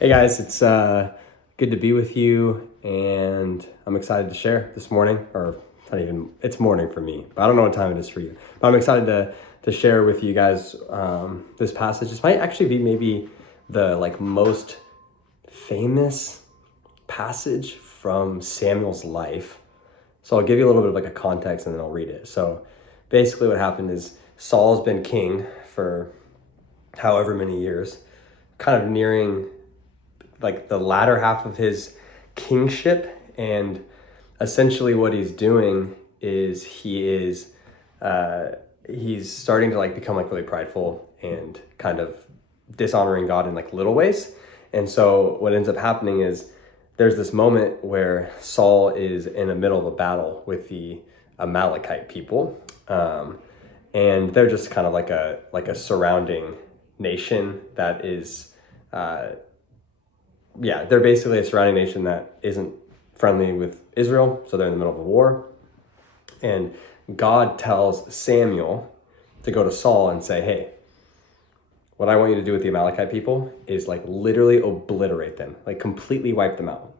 Hey guys, it's good to be with you, and I'm excited to share this morning, or it's morning for me, but I don't know what time it is for you. But I'm excited to share with you guys this passage. This might actually be maybe the most famous passage from Samuel's life. So I'll give you a little bit of a context and then I'll read it. So basically what happened is Saul's been king for however many years, kind of nearing the latter half of his kingship, and essentially what he's doing is he's starting to become really prideful and kind of dishonoring God in little ways. And so what ends up happening is there's this moment where Saul is in the middle of a battle with the Amalekite people, and they're just kind of like a surrounding nation that is they're basically a surrounding nation that isn't friendly with Israel, so they're in the middle of a war. And God tells Samuel to go to Saul and say, hey, what I want you to do with the Amalekite people is literally obliterate them, completely wipe them out,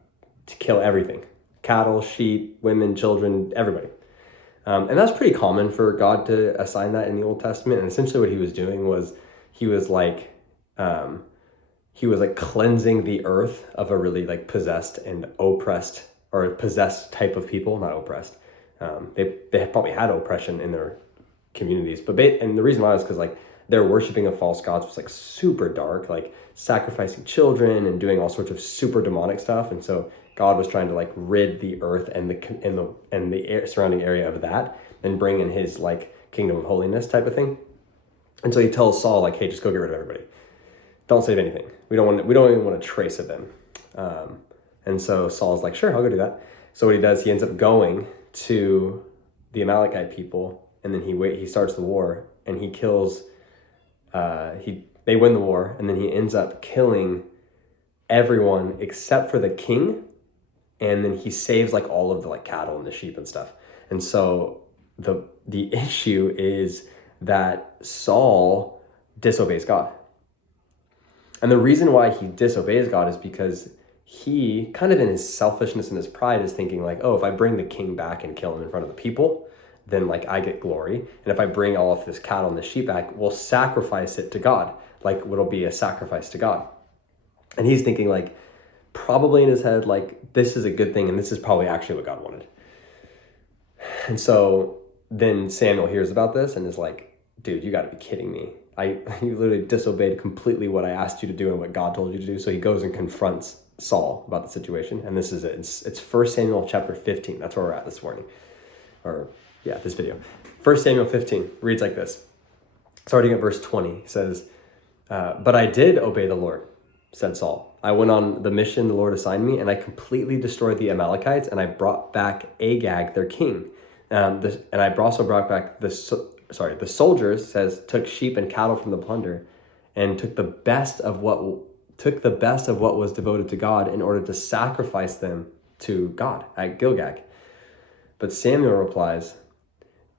to kill everything, cattle, sheep, women, children, everybody. And that's pretty common for God to assign that in the Old Testament. And essentially what he was doing was he was cleansing the earth of a really possessed and oppressed, or possessed type of people, not oppressed. They probably had oppression in their communities, and the reason why is because their worshiping of false gods was super dark, sacrificing children and doing all sorts of super demonic stuff. And so God was trying to rid the earth and the surrounding area of that, and bring in his kingdom of holiness type of thing. And so he tells Saul hey, just go get rid of everybody. Don't save anything. We don't even want a trace of them. And so Saul's sure, I'll go do that. So what he does, he ends up going to the Amalekite people, and then he starts the war, and he kills. They win the war, and then he ends up killing everyone except for the king, and then he saves all of the cattle and the sheep and stuff. And so the issue is that Saul disobeys God. And the reason why he disobeys God is because he, kind of in his selfishness and his pride, is thinking oh, if I bring the king back and kill him in front of the people, then I get glory. And if I bring all of this cattle and the sheep back, we'll sacrifice it to God. It'll be a sacrifice to God. And he's thinking probably in his head, this is a good thing, and this is probably actually what God wanted. And so then Samuel hears about this and is dude, you gotta be kidding me. You literally disobeyed completely what I asked you to do and what God told you to do. So he goes and confronts Saul about the situation. And this is it. It's 1 Samuel chapter 15. That's where we're at this morning. This video. 1 Samuel 15 reads like this. Starting at verse 20, it says, but I did obey the Lord, said Saul. I went on the mission the Lord assigned me, and I completely destroyed the Amalekites, and I brought back Agag, their king. And I also brought back the soldiers, took sheep and cattle from the plunder, and took the best of what was devoted to God in order to sacrifice them to God at Gilgal. But Samuel replies,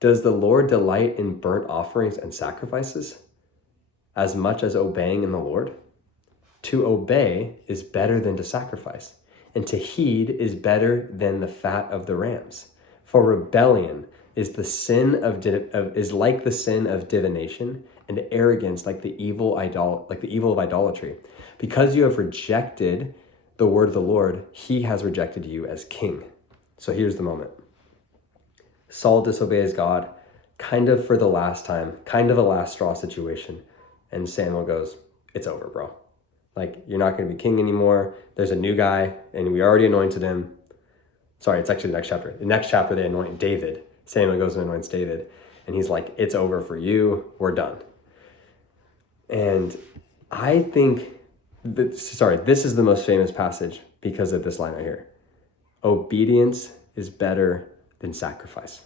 does the Lord delight in burnt offerings and sacrifices as much as obeying in the Lord? To obey is better than to sacrifice, and to heed is better than the fat of the rams. For rebellion is like the sin of divination, and arrogance like the evil of idolatry. Because you have rejected the word of the Lord, he has rejected you as king. So here's the moment. Saul disobeys God, kind of for the last time, kind of a last straw situation. And Samuel goes, it's over, bro. You're not going to be king anymore. There's a new guy, and we already anointed him. Sorry, it's actually the next chapter. The next chapter, they anoint David. Samuel goes and anoints David. And he's it's over for you. We're done. And I think this is the most famous passage because of this line right here. Obedience is better than sacrifice.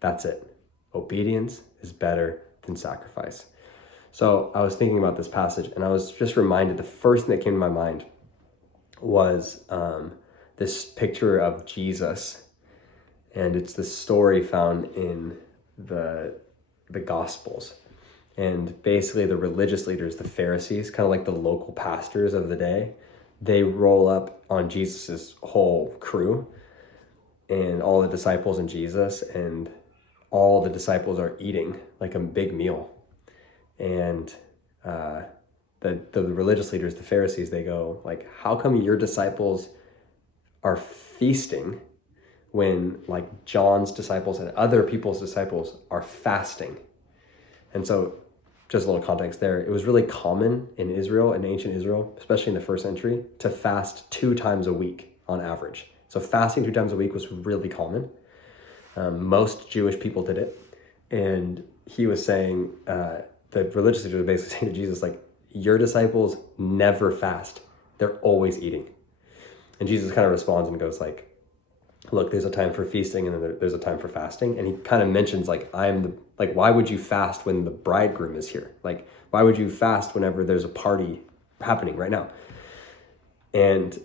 That's it. Obedience is better than sacrifice. So I was thinking about this passage, and I was just reminded, the first thing that came to my mind was this picture of Jesus. And it's the story found in the Gospels. And basically the religious leaders, the Pharisees, kind of like the local pastors of the day, they roll up on Jesus's whole crew and all the disciples and Jesus, and all the disciples are eating like a big meal. And the religious leaders, the Pharisees, they go like, how come your disciples are feasting when like John's disciples and other people's disciples are fasting? And so just a little context there, it was really common in Israel, in ancient Israel, especially in the first century, to fast 2 times a week on average. So fasting 2 times a week was really common. Most Jewish people did it. And he was saying, the religious leaders were basically saying to Jesus, like, your disciples never fast. They're always eating. And Jesus kind of responds and goes like, look, there's a time for feasting and then there's a time for fasting. And he kind of mentions like, why would you fast when the bridegroom is here? Like, why would you fast whenever there's a party happening right now? And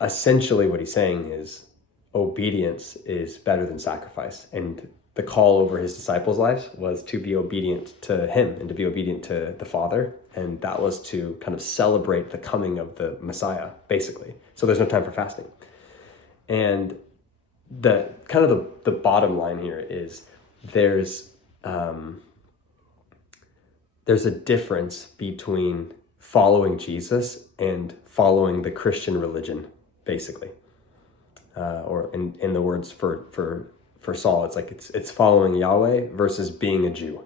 essentially what he's saying is obedience is better than sacrifice. And the call over his disciples' lives was to be obedient to him and to be obedient to the Father. And that was to kind of celebrate the coming of the Messiah, basically. So there's no time for fasting. And the kind of the bottom line here is there's a difference between following Jesus and following the Christian religion, basically. Or in the words for Saul, it's like it's following Yahweh versus being a Jew,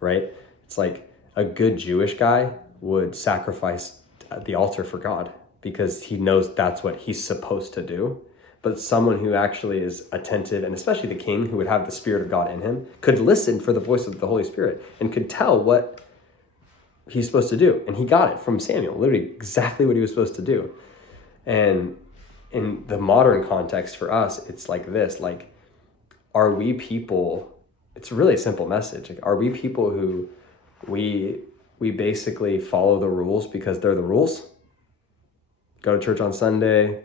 right? It's like a good Jewish guy would sacrifice at the altar for God because he knows that's what he's supposed to do. But someone who actually is attentive, and especially the king who would have the Spirit of God in him, could listen for the voice of the Holy Spirit and could tell what he's supposed to do. And he got it from Samuel, literally exactly what he was supposed to do. And in the modern context for us, it's like this, like, are we people, it's a really simple message. Like, are we people who we basically follow the rules because they're the rules? Go to church on Sunday,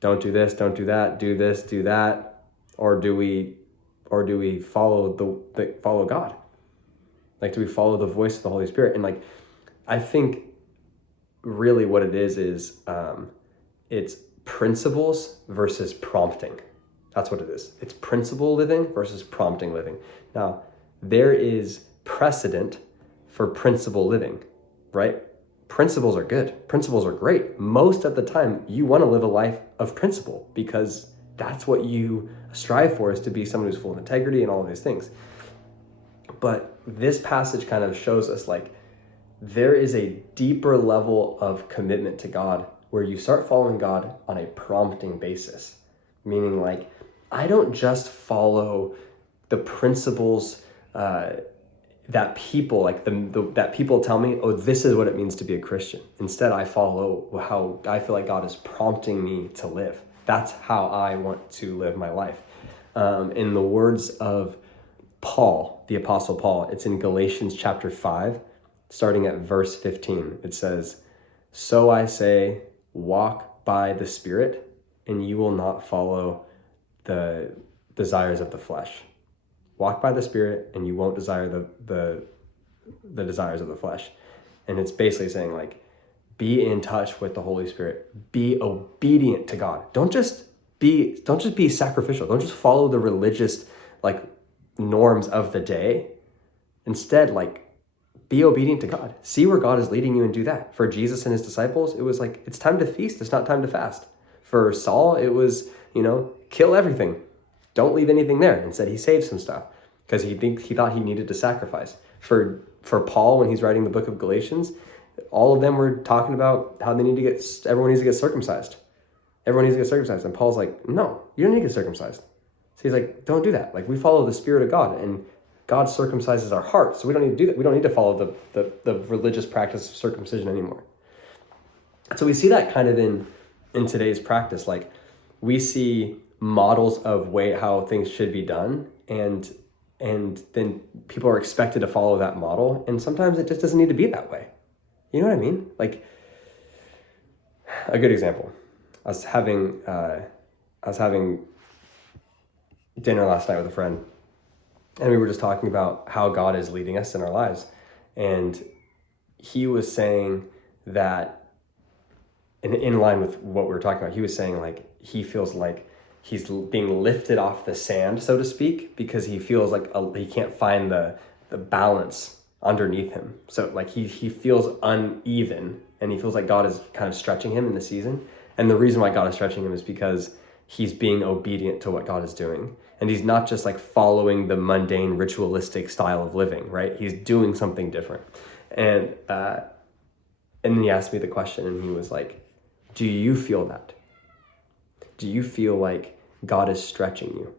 don't do this, don't do that, do this, do that, or do we follow follow God? Like, do we follow the voice of the Holy Spirit? And like, I think really what it is it's principles versus prompting. That's what it is. It's principle living versus prompting living. Now, there is precedent for principle living, right? Principles are good. Principles are great. Most of the time, you want to live a life of principle because that's what you strive for, is to be someone who's full of integrity and all of these things. But this passage kind of shows us like there is a deeper level of commitment to God where you start following God on a prompting basis, meaning like, I don't just follow the principles that people that people tell me, oh, this is what it means to be a Christian. Instead, I follow how I feel like God is prompting me to live. That's how I want to live my life. In the words of Paul, the Apostle Paul, it's in Galatians chapter 5, starting at verse 15. It says, so I say, walk by the Spirit, and you will not follow the desires of the flesh. Walk by the Spirit, and you won't desire the desires of the flesh. And it's basically saying like, be in touch with the Holy Spirit. Be obedient to God. Don't just be sacrificial. Don't just follow the religious like norms of the day. Instead, like, be obedient to God. See where God is leading you and do that. For Jesus and his disciples, it was like, it's time to feast. It's not time to fast. For Saul, it was, kill everything. Don't leave anything there. Instead, he saved some stuff because he thought he needed to sacrifice. For Paul, when he's writing the book of Galatians, all of them were talking about how everyone needs to get circumcised. Everyone needs to get circumcised. And Paul's like, no, you don't need to get circumcised. So he's like, don't do that. Like, we follow the Spirit of God, and God circumcises our hearts. So we don't need to do that. We don't need to follow the religious practice of circumcision anymore. So we see that kind of in today's practice. Like, we see models of how things should be done, and then people are expected to follow that model, and sometimes it just doesn't need to be that way. You know what I mean? Like, a good example. I was having dinner last night with a friend, and we were just talking about how God is leading us in our lives. And he was saying that, in line with what we were talking about, he was saying like he feels like he's being lifted off the sand, so to speak, because he feels like he can't find the balance underneath him. So like he feels uneven, and he feels like God is kind of stretching him in the season. And the reason why God is stretching him is because he's being obedient to what God is doing. And he's not just like following the mundane ritualistic style of living, right? He's doing something different. And then he asked me the question, and he was like, do you feel that? Do you feel like God is stretching you?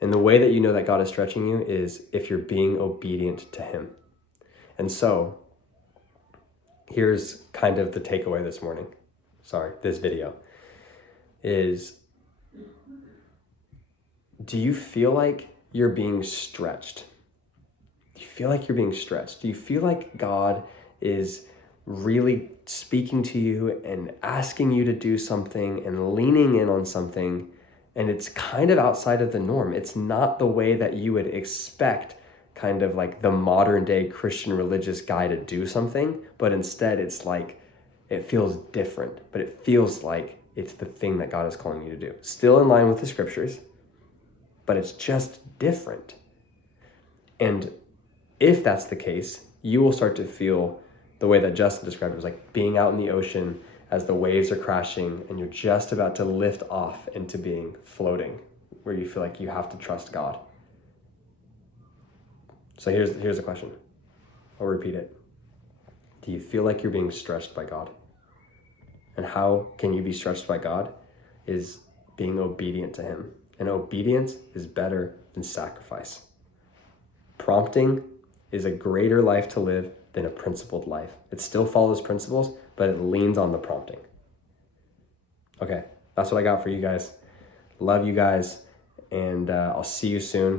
And the way that you know that God is stretching you is if you're being obedient to him. And so here's kind of the takeaway this video is, do you feel like you're being stretched? Do you feel like you're being stretched? Do you feel like God is really speaking to you and asking you to do something and leaning in on something, and it's kind of outside of the norm? It's not the way that you would expect kind of like the modern day Christian religious guy to do something, but instead it's like, it feels different, but it feels like it's the thing that God is calling you to do. Still in line with the scriptures, but it's just different. And if that's the case, you will start to feel the way that Justin described it, was like being out in the ocean as the waves are crashing and you're just about to lift off into being floating, where you feel like you have to trust God. So here's the question. I'll repeat it. Do you feel like you're being stretched by God? And how can you be stretched by God? Is being obedient to him. And obedience is better than sacrifice. Prompting is a greater life to live than a principled life. It still follows principles, but it leans on the prompting. Okay, that's what I got for you guys. Love you guys, and I'll see you soon.